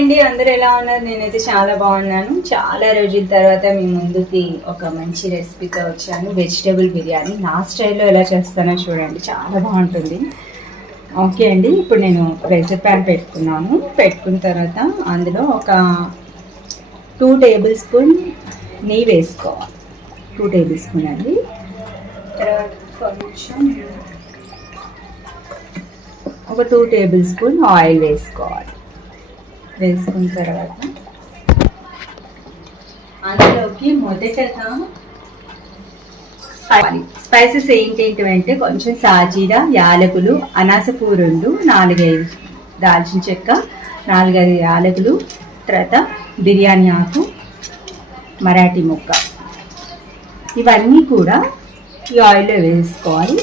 అండి, అందరూ ఎలా ఉన్నారు? నేనైతే చాలా బాగున్నాను. చాలా రోజుల తర్వాత మీ ముందుకి ఒక మంచి రెసిపీతో వచ్చాను. వెజిటేబుల్ బిర్యానీ నా స్టైల్లో ఎలా చేస్తానో చూడండి, చాలా బాగుంటుంది. ఓకే అండి, ఇప్పుడు నేను ప్రెషర్ ప్యాన్ పెట్టుకున్నాను. పెట్టుకున్న తర్వాత అందులో ఒక 2 టేబుల్ స్పూన్ నెయ్యి వేసుకోవాలి. 2 టేబుల్ స్పూన్ అండి. తర్వాత కొంచెం ఒక 2 టేబుల్ స్పూన్ ఆయిల్ వేసుకోవాలి. వేసుకున్న తర్వాత అందులోకి మొదటగా స్పైసెస్ ఏంటంటే కొంచెం సాజీరా, యాలకులు, అనాసపూ 2, 4-5 దాల్చిన చెక్క, 4-5 యాలకులు, తర్వాత బిర్యానీ ఆకు, మరాఠీ ముక్క, ఇవన్నీ కూడా ఈ ఆయిల్లో వేసుకోవాలి.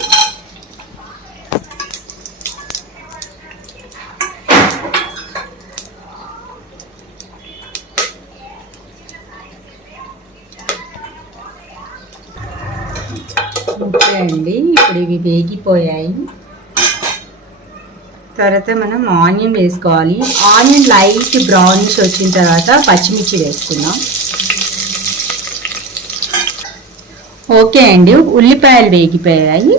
ఓకే అండి, ఇప్పుడు ఇవి వేగిపోయాయి. తర్వాత మనం ఆనియన్ వేసుకోవాలి. ఆనియన్ లైట్ బ్రౌనిష్ వచ్చిన తర్వాత పచ్చిమిర్చి వేసుకుందాం. ఓకే అండి, ఉల్లిపాయలు వేగిపోయాయి.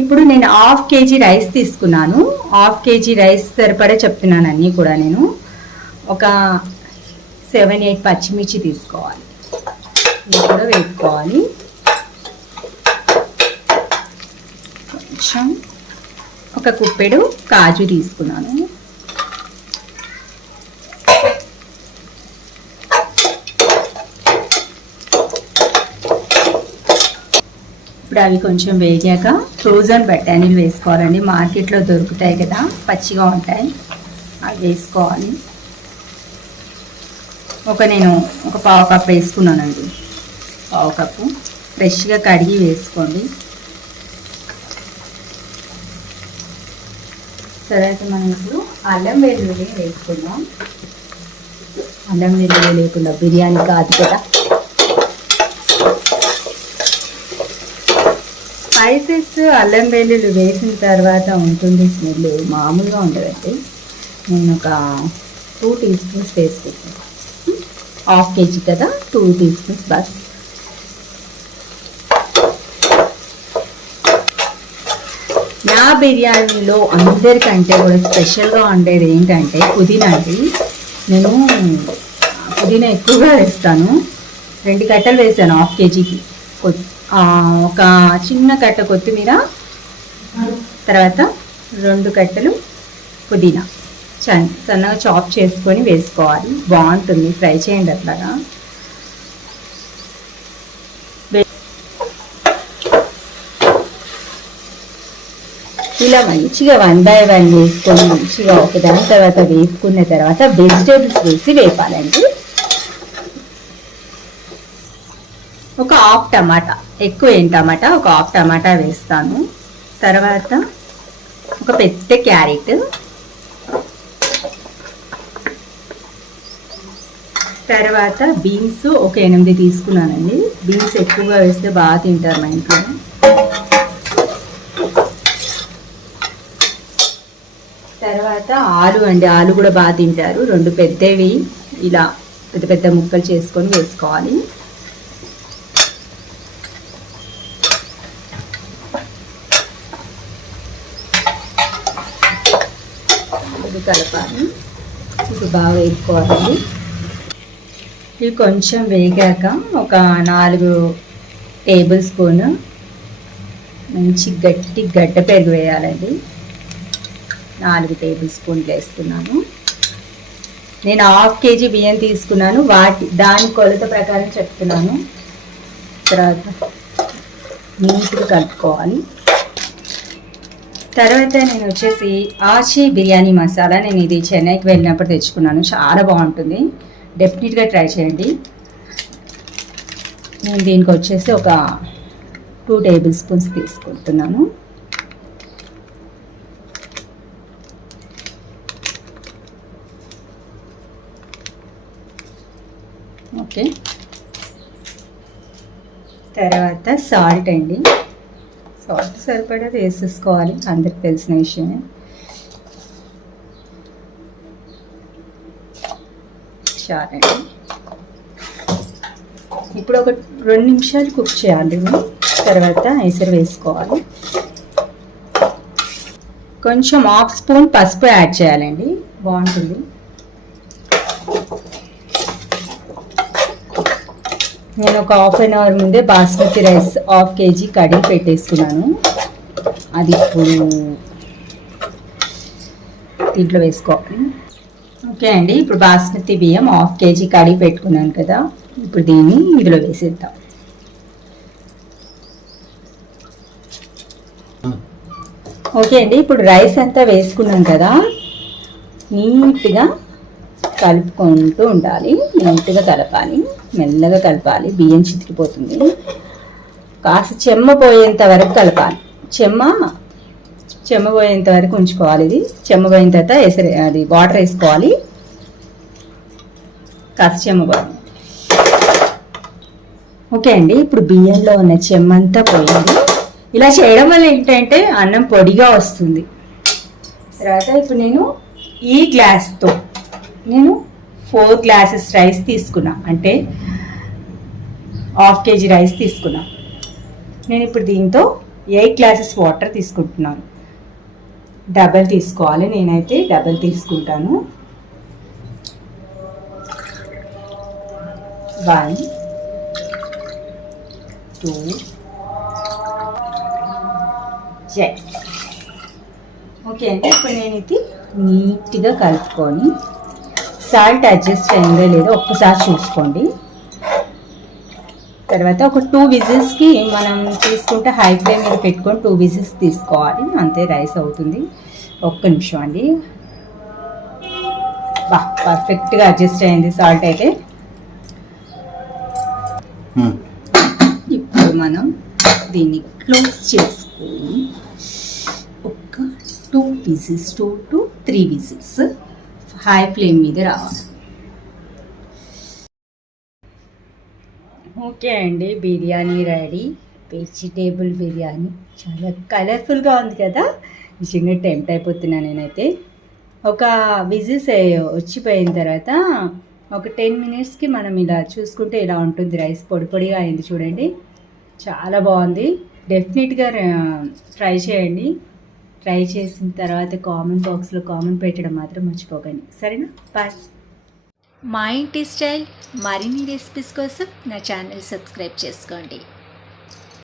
ఇప్పుడు నేను 1/2 kg రైస్ తీసుకున్నాను. 1/2 kg రైస్ సరిపడా చెప్తున్నాను అన్నీ కూడా. నేను ఒక 7-8 పచ్చిమిర్చి తీసుకోవాలి. ఇవి కూడా వేసుకోవాలి. కొంచెం ఒక కుప్పెడు కాజు తీసుకున్నాను. ఇప్పుడు అవి కొంచెం వేగాక ఫ్రోజన్ బఠానీలు వేసుకోవాలండి. మార్కెట్లో దొరుకుతాయి కదా, పచ్చిగా ఉంటాయి, అవి వేసుకోవాలి. నేను ఒక 1/2 కప్ వేసుకున్నానండి. 1/2 కప్పు ఫ్రెష్గా కడిగి వేసుకోండి. తర్వాత మనం ఇప్పుడు అల్లం వెల్లుల్లి వేసుకుందాం. అల్లం వెల్లుల్లి లేకుండా బిర్యానీ కాదు కదా. స్పైసెస్ అల్లం వెల్లుల్లి వేసిన తర్వాత ఉంటుంది స్మెల్, మామూలుగా ఉండదండి. నేను ఒక 2 టీ స్పూన్స్ వేసుకుంటాను. 1/2 kg కదా, 2 టీ స్పూన్స్ బస్. నా బిర్యానీలో అందరికంటే కూడా స్పెషల్గా ఉండేది ఏంటంటే పుదీనా అండి. నేను పుదీనా ఎక్కువగా వేస్తాను. 2 కట్టలు వేసాను 1/2 kgకి. ఒక చిన్న కట్ట కొత్తిమీర, తర్వాత 2 కట్టలు పుదీనా సన్నగా చాప్ చేసుకొని వేసుకోవాలి. బాగుంటుంది, ఫ్రై చేయండి అట్లాగా. ఇలా మంచిగా 1 by 1 వేసుకొని మంచిగా ఒకదాని తర్వాత వేసుకున్న తర్వాత వెజిటేబుల్స్ వేసి వేపాలండి. ఒక 1/2 టమాటా, ఎక్కువ ఏం టమాటా, ఒక 1/2 టమాటా వేస్తాను. తర్వాత ఒక పెద్ద క్యారెట్, తర్వాత బీన్స్ ఒక 8 తీసుకున్నానండి. బీన్స్ ఎక్కువగా వేస్తే బాగా తింటారు మా ఇంట్లో. తర్వాత ఆలు అండి, ఆలు కూడా బాగా తింటారు. 2 పెద్దవి ఇలా పెద్ద పెద్ద ముక్కలు చేసుకొని వేసుకోవాలి. ఇది కలపాలి. ఇప్పుడు బాగా వేసుకోవాలి. ఇవి కొంచెం వేగాక ఒక 4 టేబుల్ స్పూన్ మంచి గట్టి గడ్డ పెరుగు వేయాలండి. 4 టేబుల్ స్పూన్లు వేస్తున్నాను. నేను 1/2 kg బియ్యం తీసుకున్నాను, దాని కొలత ప్రకారం చెప్తున్నాను. తర్వాత నీట్గా కలుపుకోవాలి. తర్వాత నేను వచ్చేసి ఆచి బిర్యానీ మసాలా, నేను ఇది చెన్నైకి వెళ్ళినప్పుడు తెచ్చుకున్నాను. చాలా బాగుంటుంది, డెఫినెట్గా ట్రై చేయండి. నేను దీనికి వచ్చేసి ఒక 2 టేబుల్ స్పూన్స్ తీసుకుంటున్నాను. ఓకే, తర్వాత సాల్ట్ అండి. సాల్ట్ సరిపడా వేసేసుకోవాలి, అందరికి తెలిసిన విషయమే. చాలండి. ఇప్పుడు ఒక 2 నిమిషాలు కుక్ చేయాలి. తర్వాత ఎసరు వేసుకోవాలి. కొంచెం 1/2 స్పూన్ పసుపు యాడ్ చేయాలండి, బాగుంటుంది. నేను ఒక 1/2 అవర్ ముందే బాస్మతి రైస్ 1/2 kg కడిగి పెట్టేసుకున్నాను. అది ఇప్పుడు దీంట్లో వేసుకోవాలి. ఓకే అండి, ఇప్పుడు బాస్మతి బియ్యం 1/2 kg కడిగి పెట్టుకున్నాను కదా, ఇప్పుడు దీన్ని ఇందులో వేసేద్దాం. ఓకే అండి, ఇప్పుడు రైస్ అంతా వేసుకున్నాం కదా, నీట్గా కలుపుకుంటూ ఉండాలి. నీట్గా కలపాలి, మెల్లగా కలపాలి, బియ్యం చితికిపోతుంది. కాస్త చెమ్మ పోయేంత వరకు కలపాలి. చెమ్మ పోయేంత వరకు ఉంచుకోవాలి. ఇది చెమ్మ పోయిన తర్వాత అది వాటర్ వేసుకోవాలి. కాస్త చెమ్మ పోయింది. ఓకే అండి, ఇప్పుడు బియ్యంలో ఉన్న చెమ్మంతా పోయింది. ఇలా చేయడం వల్ల ఏంటంటే అన్నం పొడిగా వస్తుంది. తర్వాత ఇప్పుడు నేను ఈ గ్లాస్తో 4 గ్లాసెస్ రైస్ తీసుకున్నా, అంటే 1/2 kg రైస్ తీసుకున్నా. నేను ఇప్పుడు దీంతో 8 గ్లాసెస్ వాటర్ తీసుకుంటున్నాను. డబల్ తీసుకోవాలి, నేనైతే డబల్ తీసుకుంటాను. 1 2 ఓకే అండి, ఇప్పుడు నేను ఇది నీట్గా కలుపుకొని సాల్ట్ అడ్జస్ట్ అయిందో లేదో ఒక్కసారి చూసుకోండి. తర్వాత ఒక 2 విజిల్స్కి మనం తీసుకుంటే హై ఫ్లేమ్ మీద పెట్టుకొని 2 విజిల్స్ తీసుకోవాలి, అంతే రైస్ అవుతుంది. ఒక్క నిమిషం అండి. పర్ఫెక్ట్గా అడ్జస్ట్ అయింది సాల్ట్ అయితే. ఇప్పుడు మనం దీన్ని క్లోజ్ చేసుకొని ఒక 2 whistles 2 to 3 whistles high flame మీద రావాలి. ఓకే అండి, బిర్యానీ రెడీ. వెజిటేబుల్ బిర్యానీ చాలా కలర్ఫుల్గా ఉంది కదా, నిజంగా టెంప్ట్ అయిపోతున్నాను నేనైతే. ఒక విజిల్స్ వచ్చిపోయిన తర్వాత ఒక 10 మినిట్స్కి మనం ఇలా చూసుకుంటే ఇలా ఉంటుంది. రైస్ పొడి పొడిగా అయింది చూడండి, చాలా బాగుంది. డెఫినెట్గా ట్రై చేయండి. ట్రై చేసిన తర్వాత కామెంట్ బాక్స్లో కామెంట్ పెట్టడం మాత్రం మర్చిపోకండి, సరేనా? బాయ్. మా ఇంటి స్టైల్ మరిన్ని రెసిపీస్ కోసం నా ఛానల్ సబ్స్క్రైబ్ చేసుకోండి.